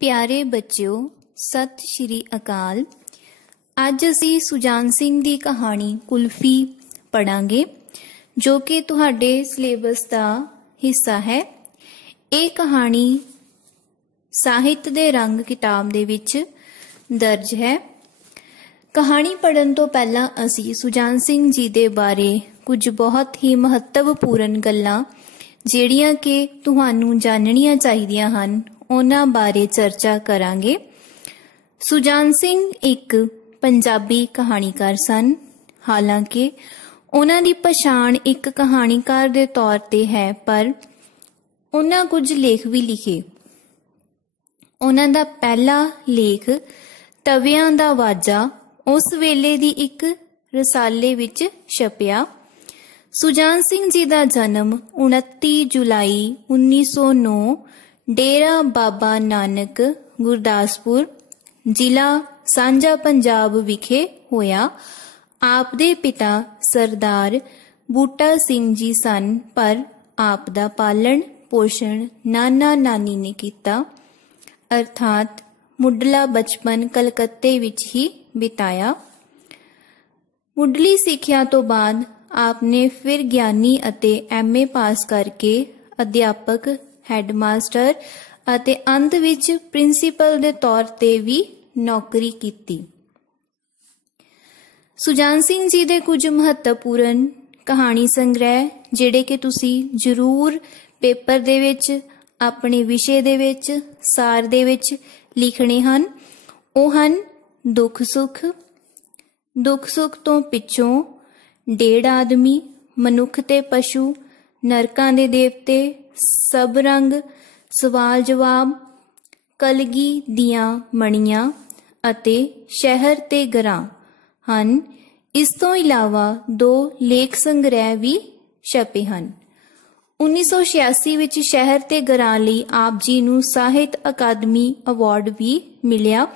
प्यारे बच्चों, सत श्री अकाल। अज असी सुजान सिंह दी कहानी कुल्फी पढ़ांगे जो कि तुहाडे सिलेबस का हिस्सा है। ये कहानी साहित्य दे रंग किताब दे विच दर्ज है। कहानी पढ़न तो पहला असी सुजान सिंह जी दे बारे कुछ बहुत ही महत्वपूर्ण गल्लां ਜਿਹੜੀਆਂ कि तुहानूं जाननियां चाहीदियां हन उन्हां बारे चर्चा करांगे। सुजान सिंह एक पंजाबी कहानीकार सन। हालांकि उन्हां दी पछाण एक कहानीकार दे तौर ते है, पर उन्हां कुछ लेख भी लिखे। उन्हां दा पहला लेख तवियां दा वाजा उस वेले दी एक रसाले विच छपिया। सुजान सिंह जी का जन्म 29 जुलाई 1909 डेरा बाबा नानक गुरदासपुर जिला सांझा पंजाब विखे होया। आप दे पिता सरदार बूटा सिंह जी सन, पर आप दा पालन पोषण नाना नानी ने किया, अर्थात मुढ़ला बचपन कलकत्ते विच ही बिताया। मुढ़ली सिक्ख्या तो बाद आपने फिर ज्ञानी अते MA पास करके अध्यापक, हैडमास्टर अते अंत विच प्रिंसीपल दे तौर ते भी नौकरी की। सुजान सिंह जी दे कुछ महत्वपूर्ण कहानी संग्रह जिहड़े कि तुसी जरूर पेपर दे विच अपने विषय दे विच सार दे विच लिखने हन, ओह हन दुख सुख, दुख सुख तो पिछों, डेढ़ आदमी, मनुख ते पशु, नरकां दे देवते, सब रंग, सवाल जवाब, कलगी दियां मणियां अते शहर ते गरां हन। इस तो इलावा 2 लेख संग्रह भी छपे हन। 1986 विच शहर ते गरां लई आप जी नूं ਸਾਹਿਤ अकादमी अवार्ड भी मिलिया।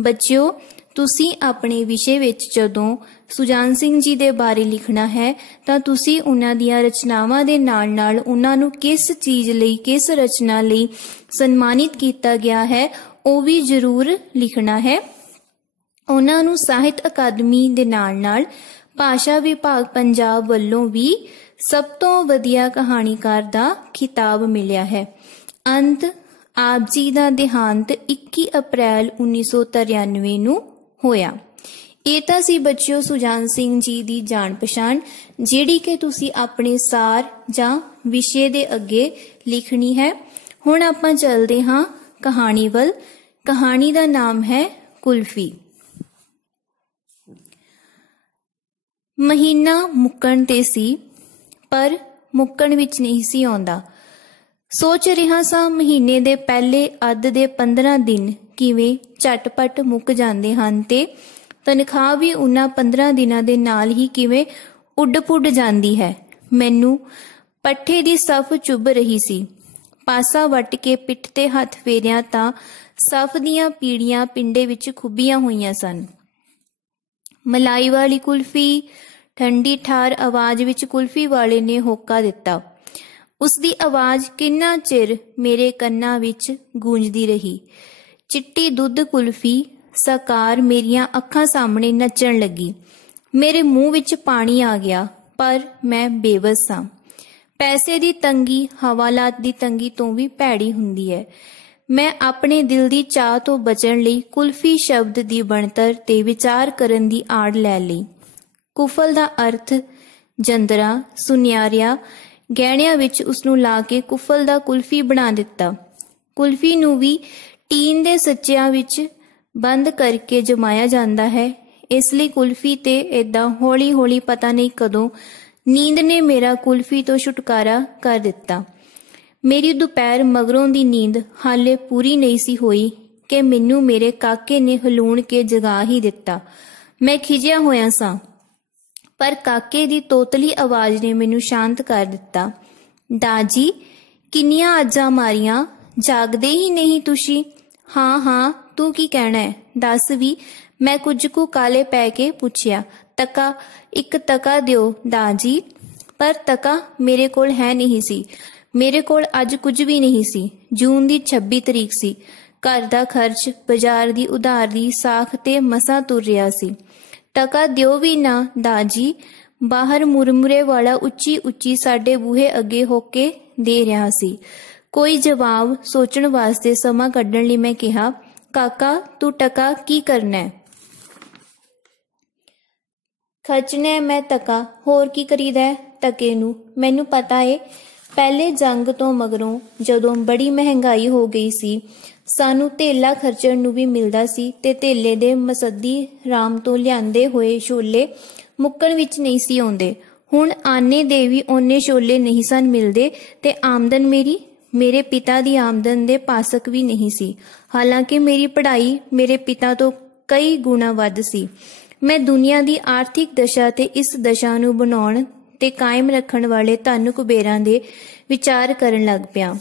बच्चों, तुसी अपने विषय विच जदों सुजान सिंह जी दे बारे लिखना है तां तुसी उन्हां दियां रचनावां दे नाल-नाल उन्हां नूं किस चीज़ लई, किस रचना लई सन्मानित किया गया है वो भी जरूर लिखना है। उन्हां नूं ਸਾਹਿਤ अकादमी दे नाल-नाल भाषा विभाग पंजाब वल्लों भी सब तो वधिया कहानीकार दा खिताब मिलिया है। अंत आप जी दा देहांत 21 अप्रैल 1993 नूं होया। ये तां सी बच्चों सुजान सिंह जी दी जान पछाण जिहड़ी कि तुसी अपने सार जां विषय दे अगे लिखनी है। हुण आपां चलदे हां कहानी वल। कहानी दा नाम है कुल्फी। महीना मुक्कण ते सी, पर मुक्कण विच नहीं सी आउंदा। सोच रिहा सां महीने दे पहले अध दे 15 दिन किवें झटपट मुक जांदे हन ते तनख्वाह भी उन्हां 15 दिनां दे नाल ही किवें उड पुड जांदी है। मैनू पट्ठे दी सफ चुभ रही सी। पासा वट के पिठ ते हथ फेरिया तां सफ दियां पीड़ियां पिंडे विच खुबियां होईयां सन। मलाई वाली कुल्फी, ठंडी ठार आवाज विच कुल्फी वाले ने होका दिता। उसदी आवाज किन्ना चिर मेरे कन्नां विच गूंजदी रही। चिट्टी दुध कुल्फी साकार मेरियां अखां सामने नचण लगी। मेरे मुंह विच पानी आ गया, पर मैं बेबस सां। पैसे दी तंगी हवालात दी तंगी तो भी भैड़ी हुंदी है। मैं अपने दिल दी चाह तो बचण लई कुल्फी शब्द दी बनतर ते विचार करन दी आड़ लै लई। कुफल दा अर्थ जंदरा सुनियारिया गहणियां विच उसनूं ला के कुफल दा कुल्फी बना दिता। कुल्फी नूं भी टीन दे सच्चियां विच बंद करके जमाया जाता है। इसलिए कुल्फी ते इदां हौली हौली पता नहीं कदों नींद ने मेरा कुल्फी तो छुटकारा कर दिता। मेरी दोपहर मगरों दी नींद हाले पूरी नहीं सी होई कि मैनू मेरे काके ने हलूण के जगा ही दिता। मैं खिजिया होया सां, पर काके दी तोतली आवाज ने मैनू शांत कर दिता। दाजी किन्नियां आजां मारियां, जागदे ही नहीं तुसी? हाँ हाँ, तू की कहना है, दस भी। मैं कुछ कु काले पै के पुछया। तका, एक तका दियो दाजी। पर तका मेरे कोल है नहीं सी। मेरे कोल अज कुछ भी नहीं सी। जून दी 26 तरीक सी। घर दा खर्च, बाजार दी उधार दी साख ते मसां तुर रिहा सी। टका दिओ भी ना दाजी, बाहर मुरमुरे वाला उच्ची उच्ची साडे बूहे अगे होके दे रिहा सी। कोई जवाब सोचण वास्ते समा कढण लई मैं कहा, काका तू टका की करना है? खर्चना है मैं टका, होर की करीदा है टके नू? मैनू पता है पहले जंग तो मगरों जदों बड़ी महंगाई हो गई सी, सानू धेला खर्चण नू भी मिलदा सी ते धेले दे मसद्दी राम तो लिआंदे होए छोले मुक्कण विच नहीं सी आउंदे। हुण आने दे भी ओने छोले नहीं सन मिलदे ते आमदन मेरे पिता दी आमदन दे पासक भी नहीं सी। हालांकि मेरी पढ़ाई मेरे पिता तो कई गुणा वध सी। मैं दुनिया दी आर्थिक दशा ते इस दशा नू बनाउण ते कायम रखण वाले धन कुबेरां दे विचार करन लग पिया।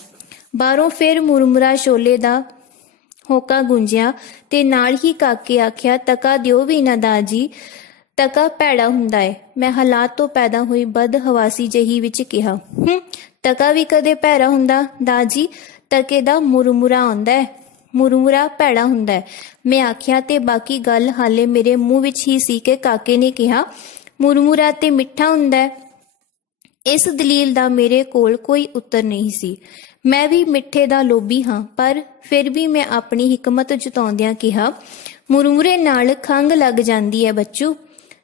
बाहरों फिर मुरमुरा छोले दा होका गुंजिया ते नाल ही काके आख्या, टका दिओ भी ना दाजी, टका भैड़ा हुंदा है। मैं हालात तो पैदा हुई बद हवासी जही विच कहा, टका भी कदे भैड़ा हुंदा दाजी, टके दा मुरमुरा आउंदा है, मुरमुरा भैड़ा हुंदा है। मैं आख्या ते बाकी गल हाले मेरे मुंह विच ही सी कि काके ने कहा, मुरमुरा ते मिठा हुंदा है। इस दलील दा मेरे कोल कोई उत्तर नहीं सी। मैं भी मिठे दा लोभी हाँ, पर फिर भी मैं अपनी हिकमत जताउंदियां कहा, मुरमुरे नाल खंघ लग जांदी है बच्चू,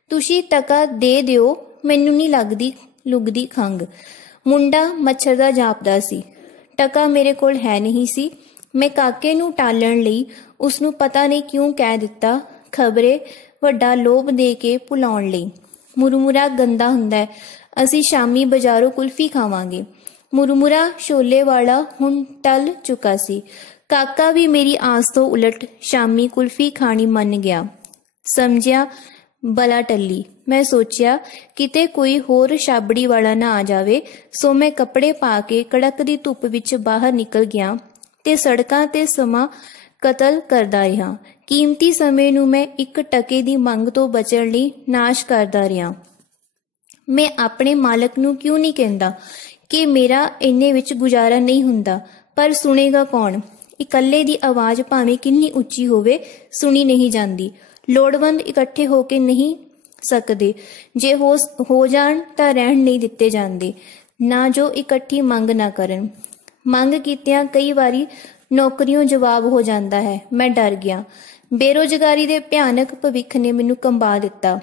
तुसी टका दे दिओ, मैनू नहीं लुगदी खंघ। मुंडा मच्छर दा जापदा सी। टका मेरे कोल है नहीं सी। मैं काके नू टालण लई उसनू पता नहीं क्यों कह दिता, खबरे वड्डा लोभ दे के भुलाउण लई। मुरमुरा गंदा हुंदा है, असीं शामी बाजारों कुल्फी खावांगे। मुरमुरा छोले वाला हुण टल चुका सी। काका भी मेरी आस तो उलट शामी कुल्फी खानी मन गया। समझिया बला टली। मैं सोचिया किते कोई होर छाबड़ी वाला ना आ जावे, सो मैं कपड़े पा के कड़कदी धुप विच बाहर निकल गया ते सड़कां ते समा कतल करदा रहा। कीमती समय नू मैं एक टके दी मंग तो बचण लई नाश करदा रहा। मैं अपने मालक नू क्यों नहीं कहंदा कि मेरा इन्ने विच गुजारा नहीं हुंदा, पर सुनेगा कौन? इकल्ले दी आवाज भावें किन्नी उच्ची होवे सुनी नहीं जांदी। लोड़वंद इकट्ठे होके नहीं सकदे, जे हो जाण तां रहण नहीं दिते जांदे, ना जो इकट्ठी मंग ना करन। मंग कीतियां कई वारी नौकरियों जवाब हो जाता है। मैं डर गया। बेरोजगारी दे भयानक भविख ने मैनू कंबा दिता।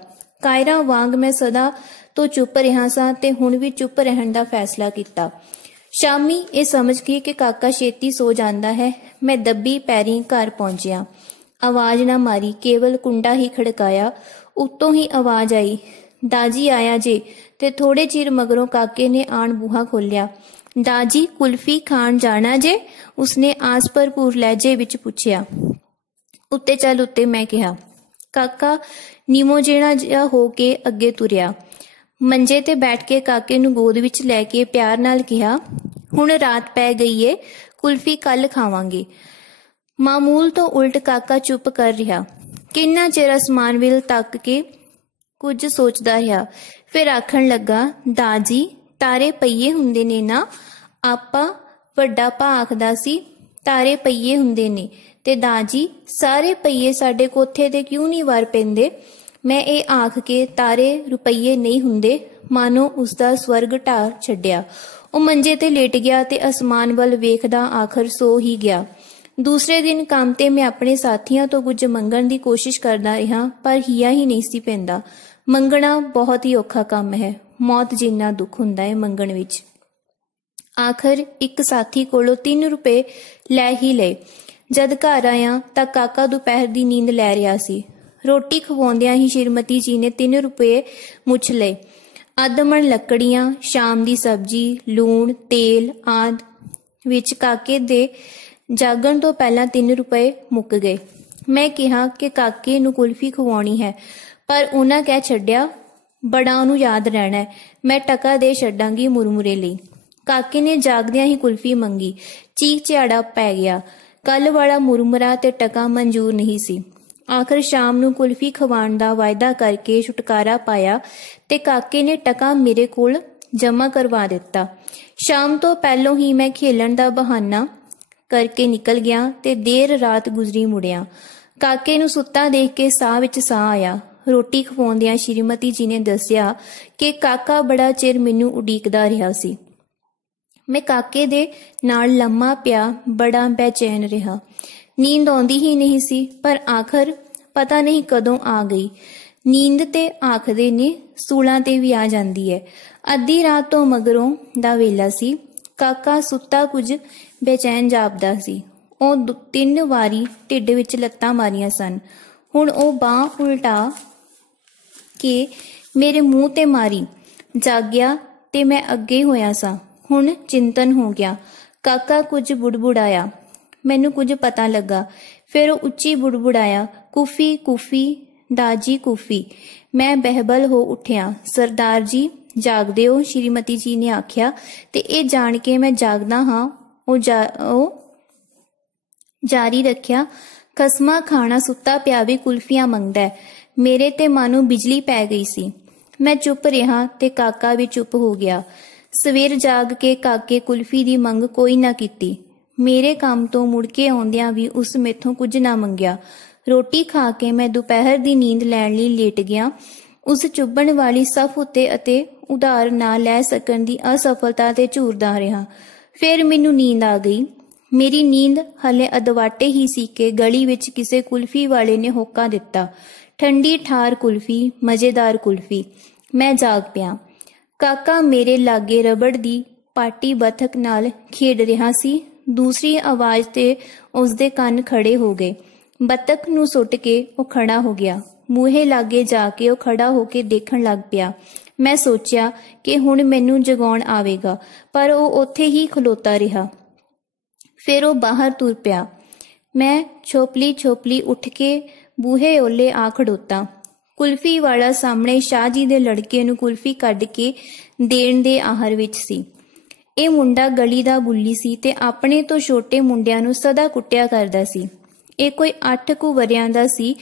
कायरा वांग मैं सदा तो चुप रहा सा ते हुण भी चुप रहण दा फैसला किता। शामी ये समझ के कि काका छेती सो जांदा है, मैं दब्बी पैरी घर पहुंचिया। आवाज ना मारी, केवल कुंडा ही खड़काया। उत्तों ही आवाज आई, दाजी आया जे। ते थोड़े चिर मगरों काके ने आण बूहा खोलिया। दाजी कुल्फी खाण जाना जे? उसने आस भरपूर लहजे विच पुछया। उत्ते चल उत्ते, मैं कहा। काका नीमो जेना जिहा हो के अगे तुरिया। मंजे ते बैठ के काके नू गोद विच लैके प्यार नाल कहा, हुण रात पै गई है, कुल्फी कल खावांगे। मामूल तो उल्ट काका चुप कर रहा। किन्ना चिर आसमान विल तक के कुछ सोचदा रहा, फिर आखण लगा, दाजी तारे पईए हुंदे ने ना? आपा वड्डा भा आखदा सी तारे पईए हुंदे ने, ते दाजी सारे पईए साडे कोठे ते क्यों नहीं वार पैंदे? मैं ये आख के तारे रुपये नहीं हुंदे, मानो उसदा स्वर्ग ढा छड्डिया। ਉਹ ਮੰਜੇ ਤੇ ਲੇਟ ਗਿਆ ਤੇ ਅਸਮਾਨ ਵੱਲ ਵੇਖਦਾ ਆਖਰ ਸੋ ਹੀ ਗਿਆ। ਦੂਸਰੇ ਦਿਨ ਕੰਮ ਤੇ ਮੈਂ ਆਪਣੇ ਸਾਥੀਆਂ ਤੋਂ ਕੁਝ ਮੰਗਣ ਦੀ ਕੋਸ਼ਿਸ਼ ਕਰਦਾ ਰਿਹਾ, ਪਰ ਹਿਆ ਹੀ ਨਹੀਂ ਸੀ ਪੈਂਦਾ। ਮੰਗਣਾ ਬਹੁਤ ਹੀ ਔਖਾ ਕੰਮ ਹੈ, ਮੌਤ ਜਿੰਨਾ ਦੁੱਖ ਹੁੰਦਾ ਹੈ ਮੰਗਣ ਵਿੱਚ। ਆਖਰ ਇੱਕ ਸਾਥੀ ਕੋਲੋਂ 3 ਰੁਪਏ ਲੈ ਹੀ ਲਏ। ਜਦ ਘਰ ਆਇਆ ਤਾਂ ਕਾਕਾ ਦੁਪਹਿਰ ਦੀ ਨੀਂਦ ਲੈ ਰਿਹਾ ਸੀ। ਰੋਟੀ ਖਵਾਉਂਦਿਆਂ ਹੀ ਸ਼੍ਰੀਮਤੀ ਜੀ ਨੇ 3 ਰੁਪਏ ਮੁੱਛ ਲਏ। ਅੱਧਮਣ ਲੱਕੜੀਆਂ, ਸ਼ਾਮ ਦੀ ਸਬਜ਼ੀ, ਲੂਣ, ਤੇਲ ਆਦਿ ਵਿੱਚ ਕਾਕੇ ਦੇ ਜਾਗਣ ਤੋਂ ਪਹਿਲਾਂ 3 ਰੁਪਏ ਮੁੱਕ ਗਏ। ਮੈਂ ਕਿਹਾ ਕਿ ਕਾਕੇ ਨੂੰ ਕੁਲਫੀ ਖਵਾਉਣੀ ਹੈ, ਪਰ ਉਹਨਾਂ ਕਹਿ ਛੱਡਿਆ, ਬੜਾ ਉਹਨੂੰ ਯਾਦ ਰਹਿਣਾ ਹੈ, ਮੈਂ ਟਕਾ ਦੇ ਛੱਡਾਂਗੀ ਮੁਰਮੁਰੇ ਲਈ। ਕਾਕੇ ਨੇ ਜਾਗਦਿਆਂ ਹੀ ਕੁਲਫੀ ਮੰਗੀ। ਚੀਕ ਝਾੜਾ ਪੈ ਗਿਆ। ਕੱਲ ਵਾਲਾ ਮੁਰਮੁਰਾ ਤੇ ਟਕਾ ਮਨਜ਼ੂਰ ਨਹੀਂ ਸੀ। ਆਖਰ ਸ਼ਾਮ ਨੂੰ ਕੁਲਫੀ ਖਵਾਉਣ ਦਾ ਵਾਅਦਾ ਕਰਕੇ ਛੁਟਕਾਰਾ ਪਾਇਆ ਤੇ ਕਾਕੇ ਨੇ ਟਕਾ ਮੇਰੇ ਕੋਲ ਜਮ੍ਹਾਂ ਕਰਵਾ ਦਿੱਤਾ। ਸ਼ਾਮ ਤੋਂ ਪਹਿਲੋਂ ਹੀ ਮੈਂ ਖੇਲਣ ਦਾ ਬਹਾਨਾ ਕਰਕੇ ਨਿਕਲ ਗਿਆ ਤੇ ਦੇਰ ਰਾਤ ਗੁਜ਼ਰੀ ਮੁੜਿਆ। ਕਾਕੇ ਨੂੰ ਸੁੱਤਾ ਦੇਖ ਕੇ ਸਾਹ ਵਿੱਚ ਸਾਹ ਆਇਆ। ਰੋਟੀ ਖਵਾਉਂਦਿਆਂ ਸ਼੍ਰੀਮਤੀ ਜੀ ਨੇ ਦੱਸਿਆ ਕਿ ਕਾਕਾ ਬੜਾ ਚਿਰ ਮੈਨੂੰ ਉਡੀਕਦਾ ਰਿਹਾ ਸੀ। ਮੈਂ ਕਾਕੇ ਦੇ ਨਾਲ ਲੰਮਾ ਪਿਆ ਬੜਾ ਬੇਚੈਨ ਰਿਹਾ। ਨੀਂਦ ਆਉਂਦੀ ਹੀ ਨਹੀਂ ਸੀ, ਪਰ ਆਖਰ ਪਤਾ ਨਹੀਂ ਕਦੋਂ ਆ ਗਈ। ਨੀਂਦ ਤੇ ਆਖਦੇ ਨੇ ਸੂਲਾਂ ਤੇ ਵੀ ਆ ਜਾਂਦੀ ਹੈ। ਅੱਧੀ ਰਾਤ ਤੋਂ ਮਗਰੋਂ ਦਾ ਵੇਲਾ ਸੀ। ਕਾਕਾ ਸੁੱਤਾ ਕੁਝ ਬੇਚੈਨ ਜਾਪਦਾ ਸੀ। ਉਹ 3 ਵਾਰੀ ਢਿੱਡ ਵਿੱਚ ਲੱਤਾਂ ਮਾਰੀਆਂ ਸਨ। ਹੁਣ ਉਹ ਬਾਂਹ ਉਲਟਾ ਕੇ ਮੇਰੇ ਮੂੰਹ ਤੇ ਮਾਰੀ। ਜਾਗਿਆ ਤੇ ਮੈਂ ਅੱਗੇ ਹੋਇਆ ਸਾਂ। ਹੁਣ ਚਿੰਤਨ ਹੋ ਗਿਆ। ਕਾਕਾ ਕੁਝ ਬੁੜਬੁੜਾਇਆ। ਮੈਨੂੰ ਕੁਝ ਪਤਾ ਲੱਗਾ। ਫਿਰ ਉਹ ਉੱਚੀ ਬੁੜਬੁੜਾਇਆ, ਕੁਫੀ ਕੁਫੀ ਦਾਜੀ ਕੁਫੀ। ਮੈਂ ਬਹਿਬਲ ਹੋ ਉੱਠਿਆ। ਸਰਦਾਰ ਜੀ ਜਾਗਦੇ ਹੋ? ਸ਼੍ਰੀਮਤੀ ਜੀ ਨੇ ਆਖਿਆ। ਤੇ ਇਹ ਜਾਣ ਕੇ ਮੈਂ ਜਾਗਦਾ ਹਾਂ, ਉਹ ਜਾਰੀ ਰੱਖਿਆ, ਖਸਮਾ ਖਾਣਾ ਸੁੱਤਾ ਪਿਆ ਵੀ ਕੁਲਫੀਆਂ ਮੰਗਦਾ। ਮੇਰੇ ਤੇ ਮਾਨੋ ਬਿਜਲੀ ਪੈ ਗਈ ਸੀ। ਮੈਂ ਚੁੱਪ ਰਿਹਾ ਤੇ ਕਾਕਾ ਵੀ ਚੁੱਪ ਹੋ ਗਿਆ। ਸਵੇਰ ਜਾਗ ਕੇ ਕਾਕੇ ਕੁਲਫੀ ਦੀ ਮੰਗ ਕੋਈ ਨਾ ਕੀਤੀ। ਮੇਰੇ ਕੰਮ ਤੋਂ ਮੁੜ ਕੇ ਆਉਂਦਿਆਂ ਵੀ ਉਸ ਮੈਥੋਂ ਕੁਝ ਨਾ ਮੰਗਿਆ। ਰੋਟੀ ਖਾ ਕੇ ਮੈਂ ਦੁਪਹਿਰ ਦੀ ਨੀਂਦ ਲੈਣ ਲਈ ਲੇਟ ਗਿਆ। ਉਸ ਚੁੱਭਣ ਵਾਲੀ ਸਫ ਉੱਤੇ ਅਤੇ ਉਧਾਰ ਨਾ ਲੈ ਸਕਣ ਦੀ ਅਸਫਲਤਾ ਤੇ ਝੂਰਦਾ ਰਿਹਾ। ਫਿਰ ਮੈਨੂੰ ਨੀਂਦ ਆ ਗਈ। ਮੇਰੀ ਨੀਂਦ ਹਲੇ ਅਦਵਾਟੇ ਹੀ ਸੀ ਕਿ ਗਲੀ ਵਿੱਚ ਕਿਸੇ ਕੁਲਫੀ ਵਾਲੇ ਨੇ ਹੋਕਾ ਦਿੱਤਾ, ਠੰਡੀ ਠਾਰ ਕੁਲਫੀ, ਮਜ਼ੇਦਾਰ ਕੁਲਫੀ। ਮੈਂ ਜਾਗ ਪਿਆ। ਕਾਕਾ ਮੇਰੇ ਲਾਗੇ ਰਬੜ ਦੀ ਪਾਟੀ ਬਤਖ ਨਾਲ ਖੇਡ ਰਿਹਾ ਸੀ। ਦੂਸਰੀ ਆਵਾਜ਼ ਤੇ ਉਸਦੇ ਕੰਨ ਖੜੇ ਹੋ ਗਏ। ਬਤਖ ਨੂੰ ਸੁੱਟ ਕੇ ਉਹ ਖੜਾ ਹੋ ਗਿਆ। ਮੂਹੇ ਲਾਗੇ ਜਾ ਕੇ ਉਹ ਖੜਾ ਹੋ ਕੇ ਦੇਖਣ ਲੱਗ ਪਿਆ। ਮੈਂ ਸੋਚਿਆ ਕਿ ਹੁਣ ਮੈਨੂੰ ਜਗਾਉਣ ਆਵੇਗਾ, ਪਰ ਉਹ ਉੱਥੇ ਹੀ ਖਲੋਤਾ ਰਿਹਾ। ਫਿਰ ਉਹ ਬਾਹਰ ਤੁਰ ਪਿਆ। ਮੈਂ ਛੋਪਲੀ ਉੱਠ ਕੇ ਬੂਹੇ ਓਲੇ ਆ ਖੜੋਤਾ। ਕੁਲਫੀ ਵਾਲਾ ਸਾਹਮਣੇ ਸ਼ਾਹ ਜੀ ਦੇ ਲੜਕੇ ਨੂੰ ਕੁਲਫੀ ਕੱਢ ਕੇ ਦੇਣ ਦੇ ਆਹਰ ਵਿੱਚ ਸੀ। ਇਹ ਮੁੰਡਾ ਗਲੀ ਦਾ ਬੁੱਲੀ ਸੀ ਤੇ ਆਪਣੇ ਤੋਂ ਛੋਟੇ ਮੁੰਡਿਆਂ ਨੂੰ ਸਦਾ ਕੁੱਟਿਆ ਕਰਦਾ ਸੀ। ਇਹ ਕੋਈ 8 ਕੁ ਵਰਿਆਂ ਦਾ ਸੀ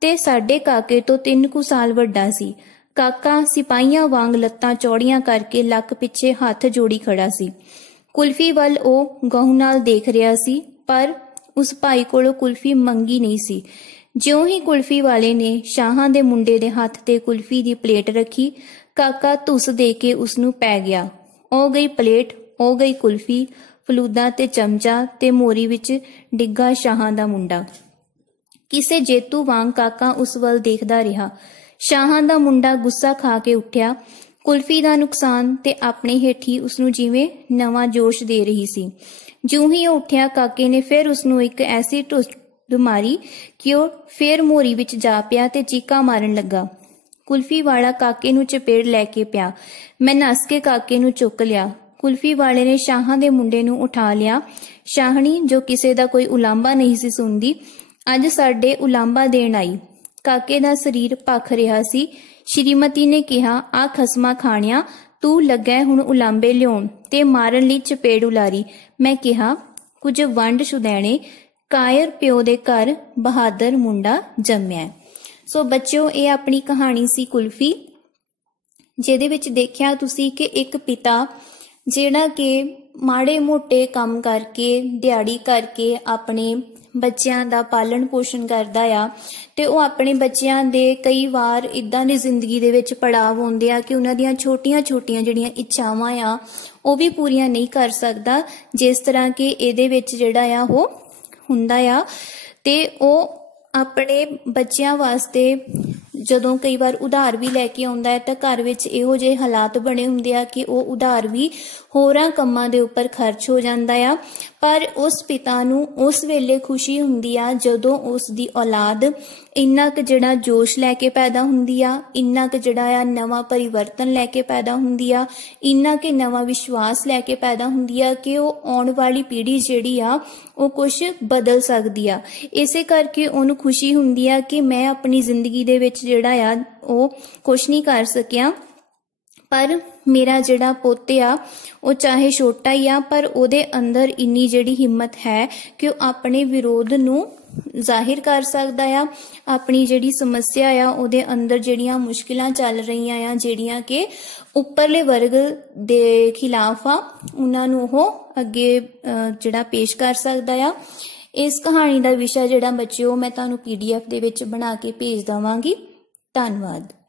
ਤੇ ਸਾਡੇ ਕਾਕੇ ਤੋਂ 3 ਕੁ ਸਾਲ ਵੱਡਾ ਸੀ। ਕਾਕਾ ਸਿਪਾਹੀਆਂ ਵਾਂਗ ਲੱਤਾਂ ਚੌੜੀਆਂ ਕਰਕੇ ਲੱਕ ਪਿੱਛੇ ਹੱਥ ਜੋੜੀ ਖੜਾ ਸੀ। ਕੁਲਫੀ ਵੱਲ ਉਹ ਗਹੁ ਨਾਲ ਦੇਖ ਰਿਹਾ ਸੀ, ਪਰ ਉਸ ਭਾਈ ਕੋਲੋਂ ਕੁਲਫੀ ਮੰਗੀ ਨਹੀਂ ਸੀ। ਜਿਉਂ ਹੀ ਕੁਲਫੀ ਵਾਲੇ ਨੇ ਸ਼ਾਹਾਂ ਦੇ ਮੁੰਡੇ ਦੇ ਹੱਥ ਤੇ ਕੁਲਫੀ ਦੀ ਪਲੇਟ ਰੱਖੀ, ਕਾਕਾ ਧੁੱਸ ਦੇ ਕੇ ਉਸ ਨੂੰ ਪੈ ਗਿਆ। ਉਹ ਗਈ ਪਲੇਟ, ਉਹ ਗਈ ਕੁਲਫੀ, ਫਲੂਦਾ ਤੇ ਚਮਚਾ ਤੇ ਮੋਰੀ ਵਿੱਚ ਡਿੱਗਾ ਸ਼ਾਹਾਂ ਦਾ ਮੁੰਡਾ। ਕਿਸੇ ਜੇਤੂ ਵਾਂਗ ਕਾਕਾ ਉਸ ਵੱਲ ਦੇਖਦਾ ਰਿਹਾ। ਸ਼ਾਹਾਂ ਦਾ ਮੁੰਡਾ ਗੁੱਸਾ ਖਾ ਕੇ ਉੱਠਿਆ। ਕੁਲਫੀ ਦਾ ਨੁਕਸਾਨ ਤੇ ਆਪਣੇ ਹੇਠੀ ਉਸਨੂੰ ਜਿਵੇਂ ਨਵਾਂ ਜੋਸ਼ ਦੇ ਰਹੀ ਸੀ। ਜਿਉਂ ਹੀ ਉਹ ਉੱਠਿਆ, ਕਾਕੇ ਨੇ ਫਿਰ ਉਸਨੂੰ ਇੱਕ ਐਸੀ ਢੁੱਸ ਮਾਰੀ ਕਿ ਉਹ ਫੇਰ ਮੋਰੀ ਵਿੱਚ ਜਾ ਪਿਆ ਤੇ ਚੀਕਾਂ ਮਾਰਨ ਲੱਗਾ। ਕੁਲਫੀ ਵਾਲਾ ਕਾਕੇ ਨੂੰ ਚਪੇੜ ਲੈ ਕੇ ਪਿਆ। ਮੈਂ ਨੱਸ ਕੇ ਕਾਕੇ ਨੂੰ ਚੁੱਕ ਲਿਆ। ਕੁਲਫੀ ਵਾਲੇ ਨੇ ਸ਼ਾਹਾਂ ਦੇ ਮੁੰਡੇ ਨੂੰ ਉਠਾ ਲਿਆ। ਸ਼ਾਹਣੀ, ਜੋ ਕਿਸੇ ਦਾ ਕੋਈ ਉਲਾਂਭਾ ਨਹੀਂ ਸੀ ਸੁਣਦੀ, ਅੱਜ ਸਾਡੇ ਉਲਾਂਭਾ ਦੇਣ ਆਈ। ਕਾਕੇ ਦਾ ਸਰੀਰ ਭਖ ਰਿਹਾ ਸੀ। ਸ਼੍ਰੀਮਤੀ ਨੇ ਕਿਹਾ, ਆ ਖਸਮਾ ਖਾਣਿਆ, ਤੂੰ ਲੱਗਾ ਹੁਣ ਉਲਾਂਭੇ ਲਿਆਉਣ ਤੇ ਮਾਰਨ ਲਈ ਚਪੇੜ ਉਲਾਰੀ। ਮੈਂ ਕਿਹਾ, ਕੁਝ ਵੰਡ ਸ਼ੁਦੈਣੇ, ਕਾਇਰ ਪਿਓ ਦੇ ਘਰ ਬਹਾਦਰ ਮੁੰਡਾ ਜੰਮਿਆ। ਸੋ ਬੱਚਿਓ, ਇਹ ਆਪਣੀ ਕਹਾਣੀ ਸੀ ਕੁਲਫੀ, ਜਿਹਦੇ ਵਿੱਚ ਦੇਖਿਆ ਤੁਸੀਂ ਕਿ ਇੱਕ ਪਿਤਾ ਜਿਹੜਾ ਕਿ ਮਾੜੇ ਮੋਟੇ ਕੰਮ ਕਰਕੇ, ਦਿਹਾੜੀ ਕਰਕੇ ਆਪਣੇ ਬੱਚਿਆਂ ਦਾ ਪਾਲਣ ਪੋਸ਼ਣ ਕਰਦਾ ਆ, ਤੇ ਉਹ ਆਪਣੇ ਬੱਚਿਆਂ ਦੇ ਕਈ ਵਾਰ ਇਦਾਂ ਦੀ ਜ਼ਿੰਦਗੀ ਦੇ ਵਿੱਚ ਪੜਾਅ ਆਉਂਦੇ ਆ ਕਿ ਉਹਨਾਂ ਦੀਆਂ ਛੋਟੀਆਂ ਜਿਹੜੀਆਂ ਇੱਛਾਵਾਂ ਆ ਉਹ ਵੀ ਪੂਰੀਆਂ ਨਹੀਂ ਕਰ ਸਕਦਾ, ਜਿਸ ਤਰ੍ਹਾਂ ਕਿ ਇਹਦੇ ਵਿੱਚ ਜਿਹੜਾ ਆ ਉਹ ਹੁੰਦਾ ਆ। ਤੇ ਉਹ ਆਪਣੇ ਬੱਚਿਆਂ ਵਾਸਤੇ ਜਦੋਂ ਕਈ ਵਾਰ ਉਧਾਰ ਵੀ ਲੈ ਕੇ ਆਉਂਦਾ ਹੈ ਤਾਂ ਘਰ ਵਿੱਚ ਇਹੋ ਜਿਹੇ ਹਾਲਾਤ ਬਣੇ ਹੁੰਦੇ ਆ ਕਿ ਉਹ ਉਧਾਰ ਵੀ ਹੋਰਾਂ ਕੰਮਾਂ ਦੇ ਉੱਪਰ ਖਰਚ ਹੋ ਜਾਂਦਾ ਆ। ਪਰ ਉਸ ਪਿਤਾ ਨੂੰ ਉਸ ਵੇਲੇ ਖੁਸ਼ੀ ਹੁੰਦੀ ਆ ਜਦੋਂ ਉਸ ਦੀ ਔਲਾਦ ਇੰਨਾ ਕੁ ਜਿਹੜਾ ਜੋਸ਼ ਲੈ ਕੇ ਪੈਦਾ ਹੁੰਦੀ ਆ, ਇੰਨਾ ਕੁ ਜਿਹੜਾ ਆ ਨਵਾਂ ਪਰਿਵਰਤਨ ਲੈ ਕੇ ਪੈਦਾ ਹੁੰਦੀ ਆ, ਇੰਨਾ ਕਿ ਨਵਾਂ ਵਿਸ਼ਵਾਸ ਲੈ ਕੇ ਪੈਦਾ ਹੁੰਦੀ ਆ ਕਿ ਉਹ ਆਉਣ ਵਾਲੀ ਪੀੜ੍ਹੀ ਜਿਹੜੀ ਆ ਉਹ ਕੁਛ ਬਦਲ ਸਕਦੀ ਆ। ਇਸੇ ਕਰਕੇ ਉਹਨੂੰ ਖੁਸ਼ੀ ਹੁੰਦੀ ਆ ਕਿ ਮੈਂ ਆਪਣੀ ਜ਼ਿੰਦਗੀ ਦੇ ਵਿੱਚ ਜਿਹੜਾ ਆ ਉਹ ਕੁਛ ਨਹੀਂ ਕਰ ਸਕਿਆ, पर मेरा जिहड़ा पुੱਤ आ ਉਹ ਚਾਹੇ ਛੋਟਾ ਹੀ ਆ ਪਰ ਉਹਦੇ ਅੰਦਰ ਇੰਨੀ ਜਿਹੜੀ ਹਿੰਮਤ ਹੈ ਕਿ ਉਹ ਆਪਣੇ ਵਿਰੋਧ ਨੂੰ ਜ਼ਾਹਿਰ ਕਰ ਸਕਦਾ ਆ। ਆਪਣੀ ਜਿਹੜੀ ਸਮੱਸਿਆ ਆ ਉਹਦੇ ਅੰਦਰ ਜਿਹੜੀਆਂ ਮੁਸ਼ਕਿਲਾਂ ਚੱਲ ਰਹੀਆਂ ਆ, ਜਿਹੜੀਆਂ ਕਿ ਉੱਪਰਲੇ ਵਰਗ ਦੇ ਖਿਲਾਫ ਆ, ਉਹਨਾਂ ਨੂੰ ਉਹ ਅੱਗੇ ਜਿਹੜਾ ਪੇਸ਼ ਕਰ ਸਕਦਾ ਆ। ਇਸ ਕਹਾਣੀ ਦਾ ਵਿਸ਼ਾ ਜਿਹੜਾ ਬੱਚਿਓ ਮੈਂ ਤੁਹਾਨੂੰ PDF ਦੇ ਵਿੱਚ ਬਣਾ ਕੇ ਭੇਜ ਦੇਵਾਂਗੀ। ਧੰਨਵਾਦ।